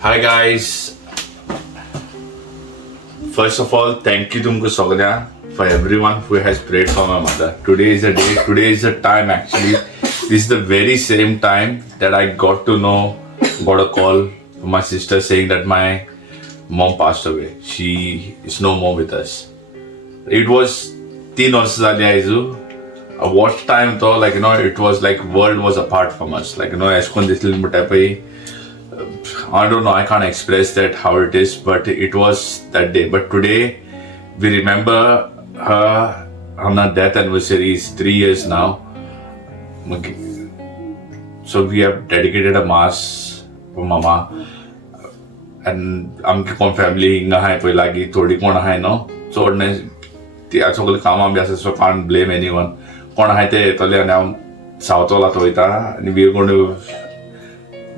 Hi guys. First of all, thank you tumko Soganya for everyone who has prayed for my mother. Today is the day, today is the time actually. This is the very same time that I got to know, got a call from my sister saying that my mom passed away. She is no more with us. It was 3 वर्ष झाली आयजू. What time though, like it was like world was apart from us. Like एशकोन दिसली म्हणटा पळय. I don't know, I can't express that how it is, but it was that day. But today, we remember her on her death anniversary is 3 years now. So we have dedicated a mass for Mama. And आमची कोण family हिंगा हाय पळय लागीं थोडी कोण हाय न्हू चड न्हय ती सगळीं कामां बी आसा सो कांट ब्लेम एनीवन कोण हाय ते येतले आनी हांव सावथोला वयता आनी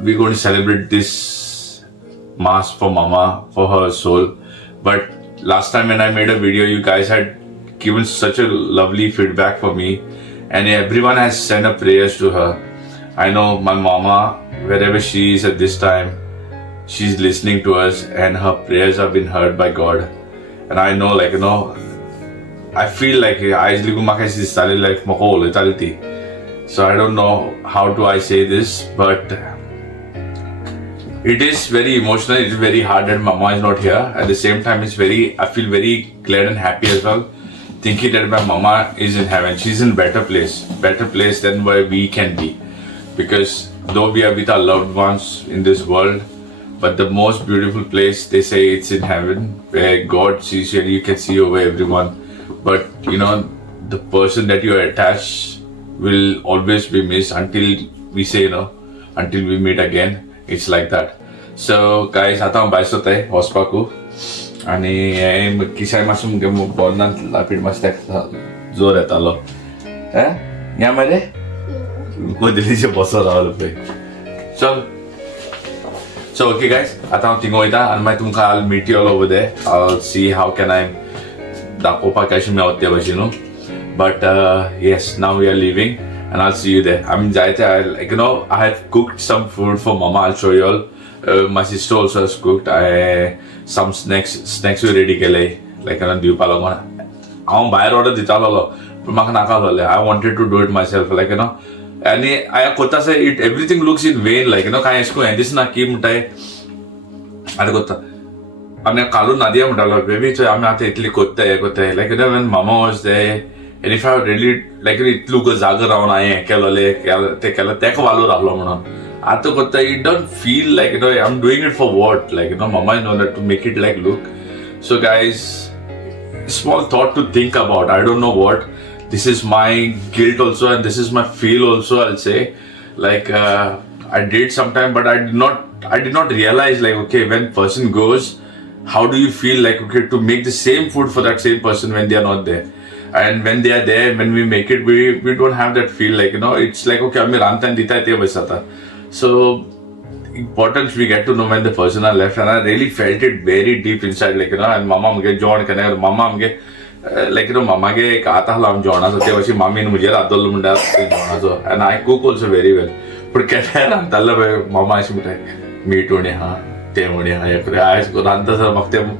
we're going to celebrate this mass for Mama, for her soul. But last time when I made a video, you guys had given such a lovely feedback for me, and everyone has sent up prayers to her. I know my mama, wherever she is at this time, she's listening to us, and her prayers have been heard by God. And I know, I feel like so I don't know how do I say this, but it is very emotional. It's very hard that Mama is not here. At the same time, I feel very glad and happy as well, thinking that my Mama is in heaven. She's in better place than where we can be. Because though we are with our loved ones in this world, but the most beautiful place, they say it's in heaven, where God sees you and you can see over everyone. But the person that you are attached will always be missed until we say, until we meet again. It's like that. So guys, आता हांव भायर सरताय वचपाकू आनी किशाय मातशें मुगे बोल्लां लापीड मातशें जोर येतालो या मरे मदलीचे बसो रावलो पळय चल so okay guys आता हांव थिंगा वयता आनी मागीर तुमकां I'll meet you all over there. I'll see how can I दाखोवपाक कशें मेळत ते भाशेन but yes, now we are leaving and I'll see you there. I mean, I have cooked some food for Mama. I'll show you all. My sister also has cooked. Some snacks we ready kele. Like diupa logo. I'm buy order ditalo lo. But mak naka lole. I wanted to do it myself. And I kota say it. Everything looks in vain. Kaya isko endis na ki mutai. Ada kota. Amne kalu nadia mutalo. Baby, so amne ate itli kota hai. When Mama was there. And if I really इतलू जागर रावन हांवें केलोले ते केलो तेका वालो रावलो म्हणून आतां कोत्ता it don't feel like I'm doing it for what Mama know that to make it look so guys small thought to think about. I don't know what this is my guilt also and this is my feel also. I'll say I did sometime but I did not realize okay when person goes how do you feel okay to make the same food for that same person when they are not there. And when they are there, when we make it, we don't have that feel it's okay, I'm rantan dita te basata. So important we get to know when the person are left, and I really felt it very deep inside, and Mama mage join kane, Mama mage Mama ge ek aata halam joina so te vashi mami ne mujhe radol munda joina so, and I cook also very well. But kehte hai rantalla Mama is mutai meat one ha te one ha ya kare I ranta sar makte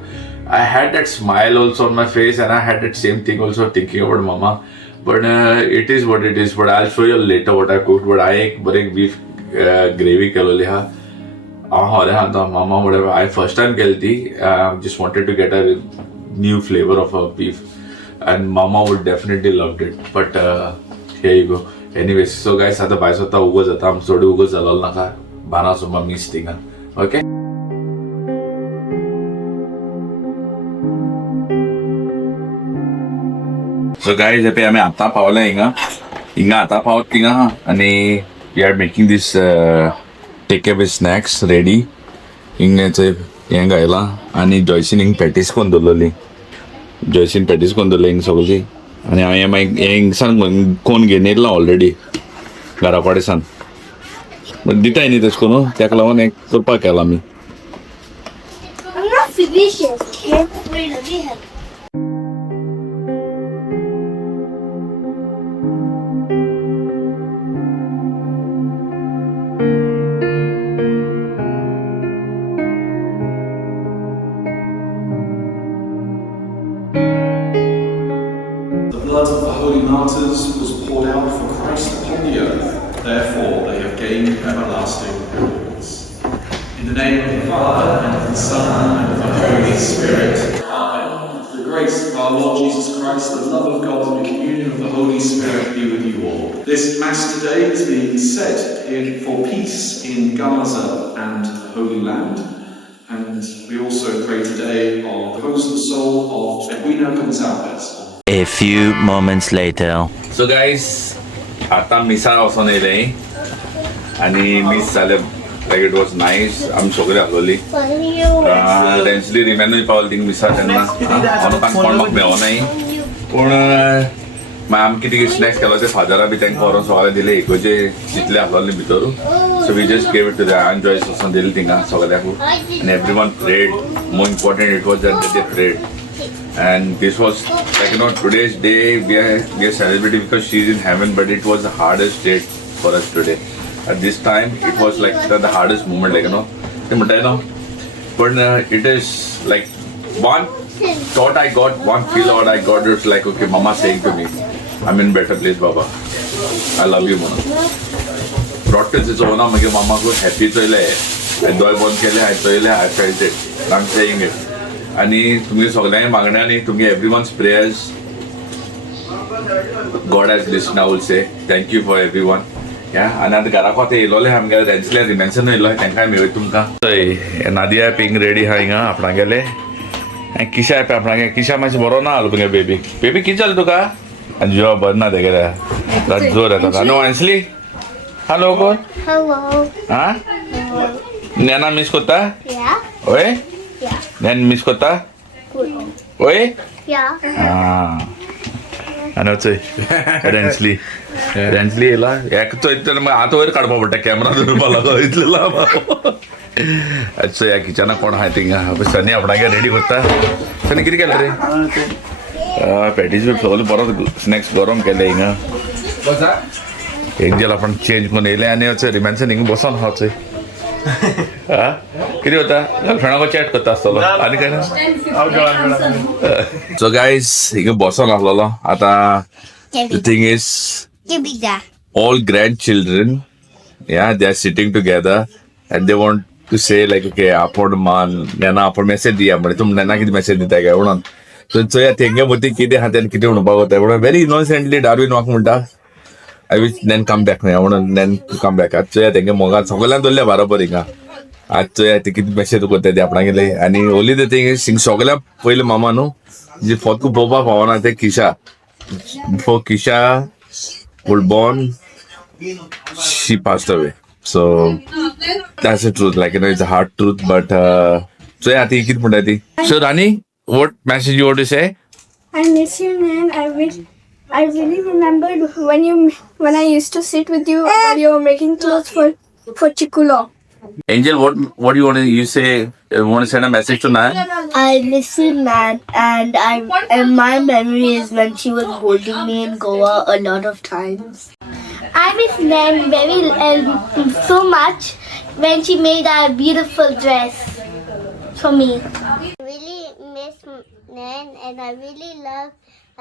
I had that smile also on my face and I had that same thing also thinking about Mama. But it is what it is. But I'll show you later what I cooked. But I ate beef gravy keloli ha. Mama whatever. I first time kelti. Just wanted to get a new flavor of beef. And Mama would definitely loved it. But here you go. Anyways, so guys, आता bye स्वतः उगो जाता. I'm sorry उगो झालो नाका. बाना Soma miss थिंगा. Okay. So guys, आम्ही आता पावला हिंगा आता पावत थिंगा आणि we are making this takeaway snacks ready. हिंगाचे हे गायला आणि जॉयसीन हिंग पॅटीस कोण दवरलेली. जॉयसीन पॅटीस कोण दवरले हिंग सगळी आणि हांवें मागीर हे हिंगसान कोण घेवन येयला ऑलरेडी घरा कडेन सान दिताय न्ही तशें करून तेका लागून हें करपाक केलां आमी. I'm not finished yet, okay? Wait, let me help. martyrs was poured out for Christ upon the earth. Therefore they have gained everlasting rewards. In the name of the Father, and of the Son, and of the Holy Spirit. Amen. The grace of our Lord Jesus Christ, the love of God, and the communion of the Holy Spirit be with you all. This Mass today is being said for peace in Gaza and the Holy Land. And we also pray today on the host soul of Edwina Gonzalez. A few moments later. So guys, आता मिसा वचोन येयलें आनी miss जालें like it was nice आमी सगळीं आसलोलीं densely रिमेनूय पावली thing मिसा तेन्ना अनुकान कोण म्हाका मेळोनाय पूण मागीर आमी कितें स्नॅक्स केलो ते फादरा बी तांकां व्हरोन सगळें दिलें एकूचे जितले आसलोले भितर so we just gave it to the एन्जॉयस वचोन दिलें थिंगा सगळ्याकूय आनी every one prayed more important it was that they prayed. And this was like today's day we are celebrating because she's in heaven, but it was the hardest day for us today. At this time it was like the hardest moment, but it is like one thought I got, one feel what I got is like, okay, mama saying to me, I'm in better place, Baba, I love you, mama. Protest is over, mama ko happy toile I doy bon kele I toile I felt it, I'm saying it. आणि तुम्ही सगळ्यांनी मागण्या आणि तुम्ही everyone's prayers God has listen I will say thank you for everyone या आनी आतां घरा कोते येयलोले आमगे तेंचले रिमेन्शन येयलो तांकांय मेळ्ळी तुमकां नादिया पिंग रेडी आहा हिंगा आपणागेले किशा येता आपणागे किशा मातशें बरो ना जालो तुगे बेबी कितें जालें तुका आनी जिवा बरो ना तेगेले जोर येता नो एन्सली हॅलो कोण आं नेना मिस कोत्ता ओय Then Miss Kota? Oi? Yeah. I know it's Rensley. Rensley येला एक तो इतने मग आता वैर काढपा पडटा कॅमेरा धरपा लागो इतलेला अच्छा या किचना कोण आहे थिंगा सनी आपणागे रेडी करता सनी कितें केलें रे पॅटीस बी सगळें बरो स्नॅक्स गरम केले हिंगा एंजल आपण चेंज करून येयले आनी रिमेन्शन हिंगा बसोन आहा चोय किती होता गर्लफ्रेंडाको चॅट करता आसतलो आनी काय ना सो गायज हिंगा बसोन आसलोलो आतां the thing is all grandchildren they are sitting together and they want to say like okay आपण मान नेना आपण मेसेज दिया म्हणजे तुम नेना किती मेसेज दिता काय म्हणून सो या तेंगे मती कितें आहा तेन्ना कितें म्हणपाक वता म्हणून व्हेरी इनोसंटली डार्विन म्हाका म्हणटा I wish then come back now. I want to then come back. आजचो या तेंगे मोगान सगळ्यांक दवरल्या बरोबर हिंगा आजचो या ते कितें मेसेज करता ते आपणा गेले आनी ओन्ली द थिंग इज सगळ्यांक पयलें मामा न्हू जे फक्त पळोवपाक पावना ते Kisha before Kisha was born she passed away so that's the truth like it's a hard truth but so yeah ती कितें म्हणटा ती so Rani what message you want to say I miss you, man. I really remembered when I used to sit with you while you were making clothes for Chikulo. Angel, what do you want to you say? You want to send a message to Nan? I miss you, man, and my memory is when she was holding me in Goa a lot of times. I miss Nan so much when she made a beautiful dress for me. I really miss Nan, and I really love.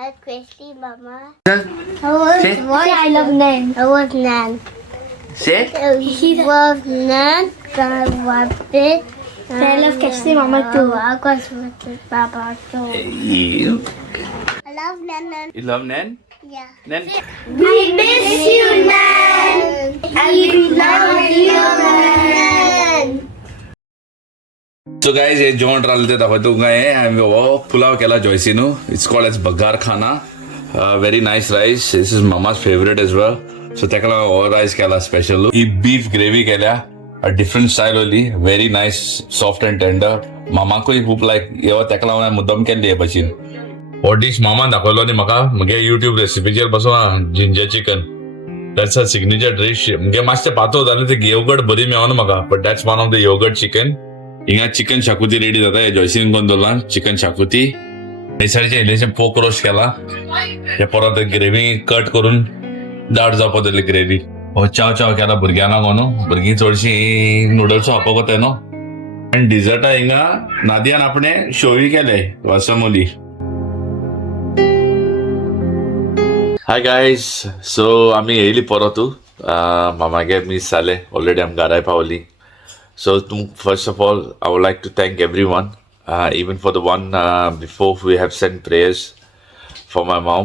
Especially Mama. I love Nan. I was Nan. Say. He was Nan. I love Keshi Mama too. I was with Papa too. I love Nan. You love Nan? Yeah. Nan. We miss you, Nan. And we love you, Nan. So guys, हे जेवण राहिलं ते दाखवतो काय आम्ही पुलाव केला जॉयसीनो it's called as bagar khana very nice rice this is mama's favourite as well so तेका लागून हो राईस केला स्पेशल ही बीफ ग्रेवी केल्या अ डिफरंट स्टायल होली very nice soft and tender मामाकूय खूप लायक येवा तेका लागून मुद्दम केल्ली हे भशेन हो डिश मामान दाखवलो न्ही म्हाका म्हगे युट्यूब रेसिपीचेर बसून ginger chicken that's a signature dish म्हगे मातशें पातळ जालें ते येवगड बरी मेळना म्हाका but that's one of the yogurt chicken हिंगा चिकन शाकुती रेडी जाता हे जॉयसीन कोण दवरला चिकन शाकुती थंयसरचे इल्लेशें पोक रोस्ट केला हे परत ग्रेवी कट करून दाट जावपा दवरली ग्रेवी हो चाव चाव केला भुरग्यांक न्हू भुरगीं चडशीं नुडल्स खावपाक वताय न्हू आनी डिजर्टा हिंगा नादियान आपणे शोवी केले वासमोली Hi guys. So আমি এলি পরতু মামাকে মিস সালে already I'm garai paoli. So first of all, I would like to thank everyone, even for the one before we have sent prayers for my mom,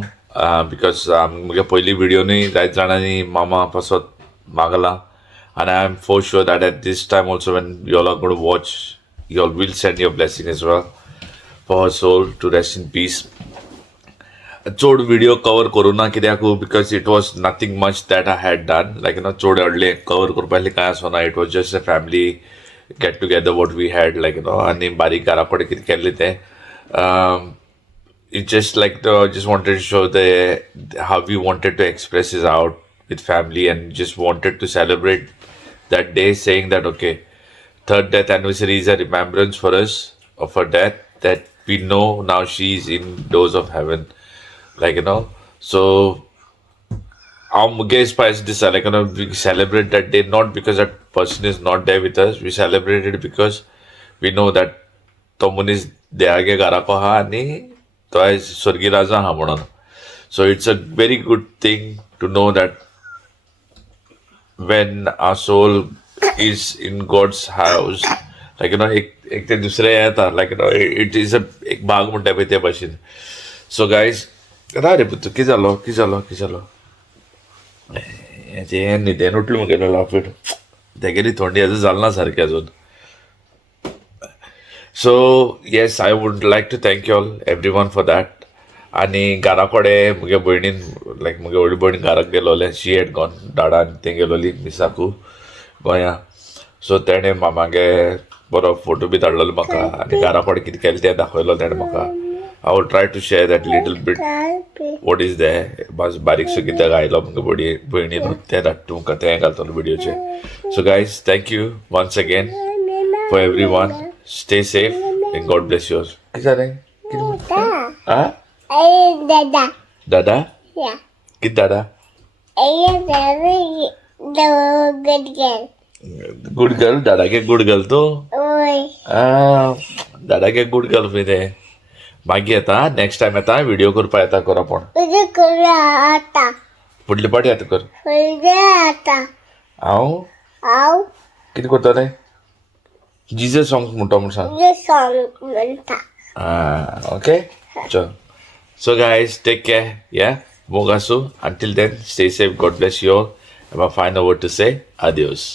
because मुगे पहिली video ni right jana ni mama pasot magala, and I am for sure that at this time also when you all are going to watch, you all will send your blessing as well for her soul to rest in peace. चोड video cover करू ना कित्याक because it was nothing much that I had done like चोड व्हडले cover करपाचें कांय आसना it was just a family get together what we had like आनी बारीक घरा कडेन कितें केल्लें तें it just like just wanted to show the how we wanted to express this out with family and just wanted to celebrate that day saying that okay, third death anniversary is a remembrance for us of her death, that we know now she's in doors of heaven, so our guest price this we celebrate that day not because that person is not there with us, we celebrate it because we know that तो मनीस देवागे घरा को हा आनी तो आयज स्वर्गी राजा हा म्हणून. So it's a very good thing to know that when our soul is in God's house, एक ते दुसरे येता it is एक भाग म्हणटा पळय ते भाशेन. So guys, रे पुत्तू कितें जालो हें न्हिदेन उठलो मुगेलो लाफीट तेगेली थोंडी हेजो जाल ना सारकें अजून. So yes, I would like to thank you all everyone for that. आणि घरा कडेन मुगे भयणीन मुगे व्हडली भयण घराक गेलोले, शी हॅड गॉन डाडा आनी तें गेलोली मिसाकू गोंया. सो तेणें मामागे बरो फोटो बी धाडलोलो म्हाका आनी घरा कडेन कितें केलें तें दाखयलो तेणें म्हाका. I will try to share that little bit what is there. बारीकसो कितें गायलो मुगे भयणीन तें धाडटा तुमकां, तें घालतलो व्हिडिओचेर. So guys, thank you once again for everyone. Stay safe and God bless you all. Is that right? Huh? Dada. Dada? Yeah. Kid Dada? The good girl. Good girl? Dada ke good girl to? Oi. Dada ke good girl फिर मागी येता next time येता video करपा येता कर आपण. उद्या करूया आता. फुडले पाटी येता कर. उद्या आता. हांव कितें करतलें? जीजस सॉंग म्हणटा म्हूण सांग. जीजस सॉंग म्हणटा. Okay? Sure. So guys, take care. Yeah? Mogasu. Until then, stay safe. God bless you all. And my final word to say, adios.